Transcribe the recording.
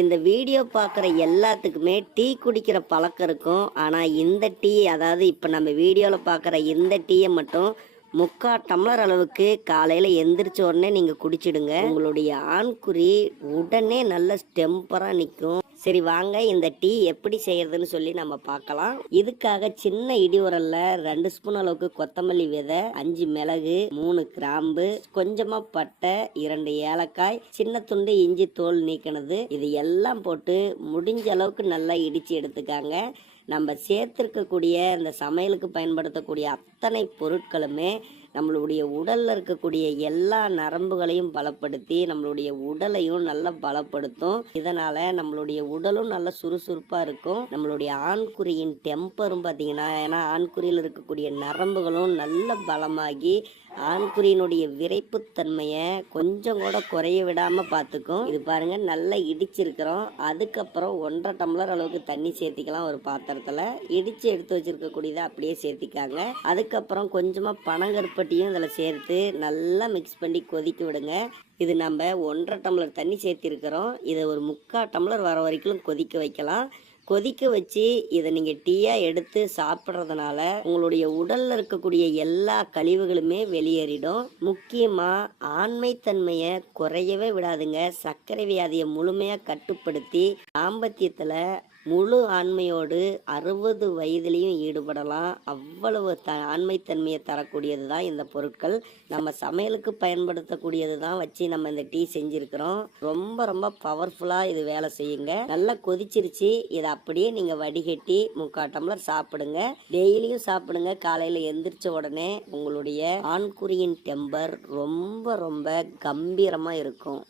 இந்த வீடியோ பார்க்குற எல்லாத்துக்குமே டீ குடிக்கிற பழக்கம் இருக்கும். ஆனால் இந்த டீ அதாவது இப்போ நம்ம வீடியோவில் பார்க்குற இந்த டீயை மட்டும் முக்கால் டம்ளர் அளவுக்கு காலையில் எந்திரிச்ச உடனே நீங்கள் குடிச்சிடுங்க. உங்களுடைய ஆண்குறி உடனே நல்ல ஸ்டெம்பராக நிற்கும் சரி வாங்க இந்த டீ எப்படி செய்யறதுன்னு சொல்லி நம்ம பார்க்கலாம். இதுக்காக சின்ன இடி உரல்ல ரெண்டு ஸ்பூன் அளவுக்கு கொத்தமல்லி விதை அஞ்சு மிளகு மூணு கிராம்பு கொஞ்சமா பட்டை இரண்டு ஏலக்காய் சின்ன துண்டு இஞ்சி தோல் நீக்கினது. இது எல்லாம் போட்டு முடிஞ்ச அளவுக்கு நல்லா இடிச்சு எடுத்துக்காங்க. நம்ம சேர்த்திருக்கக்கூடிய இந்த சமையலுக்கு பயன்படுத்தக்கூடிய அத்தனை பொருட்களுமே நம்மளுடைய உடலில் இருக்கக்கூடிய எல்லா நரம்புகளையும் பலப்படுத்தி நம்மளுடைய உடலையும் நல்லா பலப்படுத்தும். இதனால நம்மளுடைய உடலும் நல்ல சுறுசுறுப்பாக இருக்கும். நம்மளுடைய ஆண்குறியின் டெம்பரும் பார்த்தீங்கன்னா ஏன்னா ஆண்குறியில் இருக்கக்கூடிய நரம்புகளும் நல்ல பலமாகி ஆண்குறியினுடைய விரைப்புத்தன்மையை கொஞ்சம் கூட குறைய விடாமல் பார்த்துக்கும் இது பாருங்க நல்லா இடிச்சிருக்கிறோம். அதுக்கப்புறம் ஒன்றரை டம்ளர் அளவுக்கு தண்ணி சேர்த்திக்கலாம் ஒரு பாத்திரத்தில். இடித்து எடுத்து வச்சுருக்கக்கூடியதை அப்படியே சேர்த்திக்காங்க. அதுக்கப்புறம் கொஞ்சமாக கொஞ்சமா பனங்கருப்பட்டியும் இதில் சேர்த்து நல்லா மிக்ஸ் பண்ணி கொதிக்க விடுங்க. இது நம்ம ஒன்றரை டம்ளர் தண்ணி சேர்த்திருக்கிறோம். இதை ஒரு முக்கால் டம்ளர் வர வரைக்கும் கொதிக்க வைக்கலாம். கொதிக்க வச்சு இதை நீங்கள் டீயாக எடுத்து சாப்பிட்றதுனால உங்களுடைய உடலில் இருக்கக்கூடிய எல்லா கழிவுகளுமே வெளியேறிடும். முக்கியமாக ஆண்மைத்தன்மையை குறையவே விடாதுங்க. சர்க்கரை வியாதியை முழுமையாக கட்டுப்படுத்தி தாம்பத்தியத்தில் முழு ஆண்மையோடு அறுபது வயதிலையும் ஈடுபடலாம். அவ்வளவு த ஆண்மைத்தன்மையை தரக்கூடியது தான் இந்த பொருட்கள். நம்ம சமையலுக்கு பயன்படுத்தக்கூடியது தான் வச்சு நம்ம இந்த டீ செஞ்சுருக்கிறோம். ரொம்ப ரொம்ப பவர்ஃபுல்லாக இது வேலை செய்யுங்க. நல்லா கொதிச்சிருச்சு. இதை அப்படியே நீங்கள் வடிகட்டி முக்கால் டம்ளர் சாப்பிடுங்க. டெய்லியும் சாப்பிடுங்க. காலையில் எந்திரிச்ச உடனே உங்களுடைய ஆண்குறியின் டெம்பர் ரொம்ப ரொம்ப கம்பீரமாக இருக்கும்.